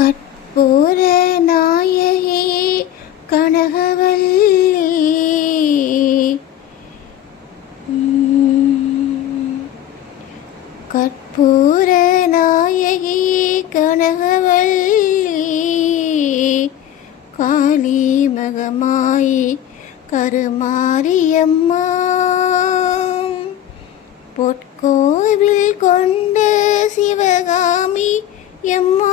கற்பூர நாயகி கனகவல்லி. கற்பூர நாயகி கனகவல்லி. காளி மகமாயி கருமாரியம்மா. பொற்கோவில் கொண்ட சிவகாமி எம்மா.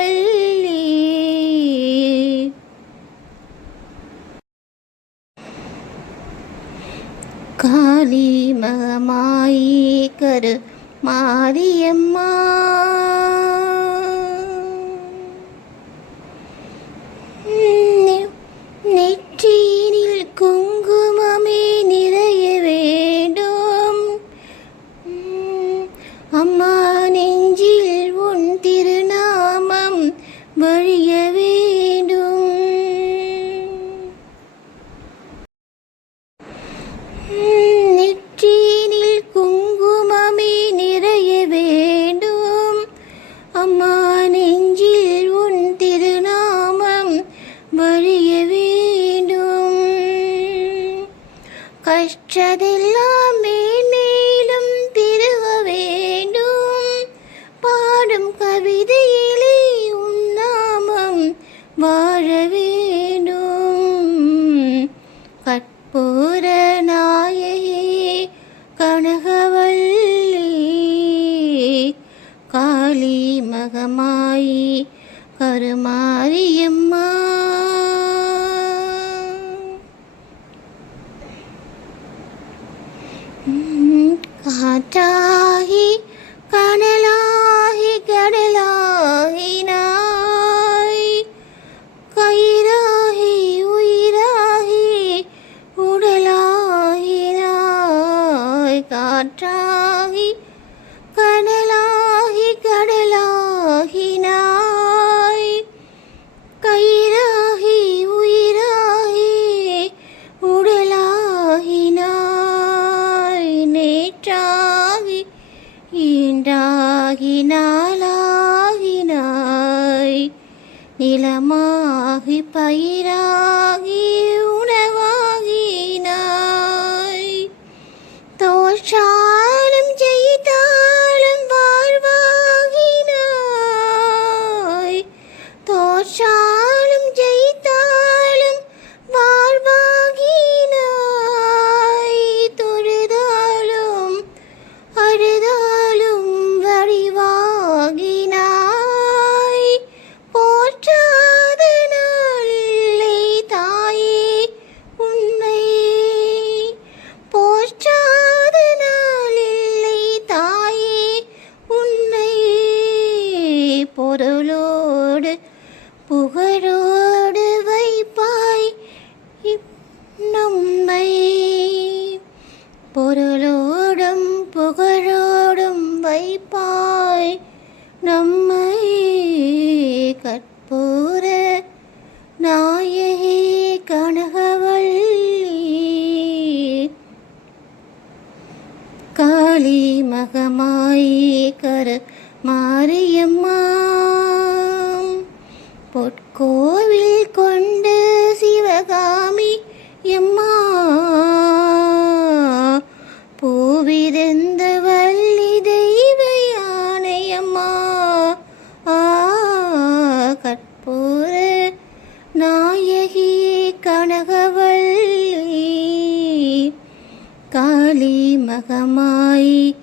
கனகவல்லி காளி மகமாயி கரு மாரியம்மா. நெ- நெற்றியினில் குங்குமமே நிறைய வேண்டும். அம்மா அதெல்லாம் மேலும் திருக வேண்டும். பாடும் கவிதையிலே உன்னாமம் வாழ வேண்டும். கற்பூர நாயகே கனகவல்லி காளி மகமாயி கருமாரியம்மா காற்றாகி கனலாகி கடலாகி நாய் கயிறாகி உயிராகி உடலாகினாய். காற்றாகி நிலமாகி பயிரா நம்மை கற்பூர நாயகி கனகவல்லி காளி மகமாயி கர மாரியம்மா பொற்கோல் காளி மகமாயி